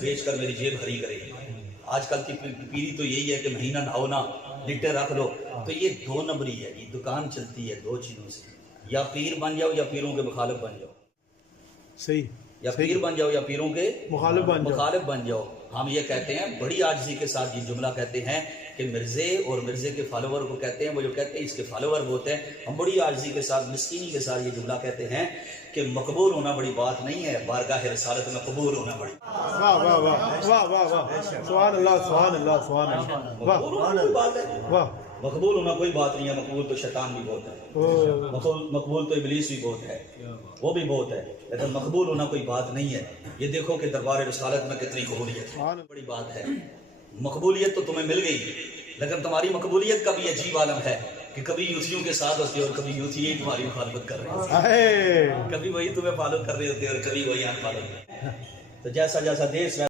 بیچ کر میری جیب بھری کرے گی۔ آج کل کی پیری تو یہی ہے کہ مہینہ نہاؤ نہ لٹے رکھ لو، تو یہ دو نمبری ہے، یہ دکان چلتی ہے دو چیزوں سے، یا پیر بن جاؤ یا پیروں کے مخالف بن جاؤ، صحیح، یا پیر بن جاؤ یا پیروں کے مخالف بن جاؤ۔ ہم یہ کہتے ہیں بڑی عاجزی کے ساتھ یہ جملہ کہتے ہیں کہ مرزے اور مرزے کے فالوور کو کہتے ہیں، وہ جو کہتے ہیں اس کے فالوور ہوتے ہیں، ہم بڑی عاجزی کے ساتھ مسکینی کے ساتھ یہ جملہ کہتے ہیں کہ مقبول ہونا بڑی بات نہیں ہے، بارگاہ رسالت میں قبول ہونا بڑی واہ واہ واہ واہ واہ واہ، سبحان اللہ سبحان اللہ سبحان اللہ، واہ مقبول ہونا کوئی بات ہے، واہ، مقبول ہونا کوئی بات نہیں ہے، مقبول تو شیطان بھی بہت ہے، مقبول تو ابلیس بھی بہت ہے، وہ بھی بہت ہے، لیکن مقبول ہونا کوئی بات نہیں ہے۔ یہ دیکھو کہ دربار رسالت میں کتنی قبولیت ہے، بڑی بات ہے۔ مقبولیت تو تمہیں مل گئی، لیکن تمہاری مقبولیت کا بھی عجیب عالم ہے کہ کبھی یوتھیوں کے ساتھ ہوتی ہے اور کبھی یوتھی ہی تمہاری مخالفت کر رہے ہوتے ہیں، کبھی وہی تمہیں فالو کر رہے ہوتے ہیں اور کبھی وہی ان فالو کر رہے ہیں۔ تو جیسا جیسا دیش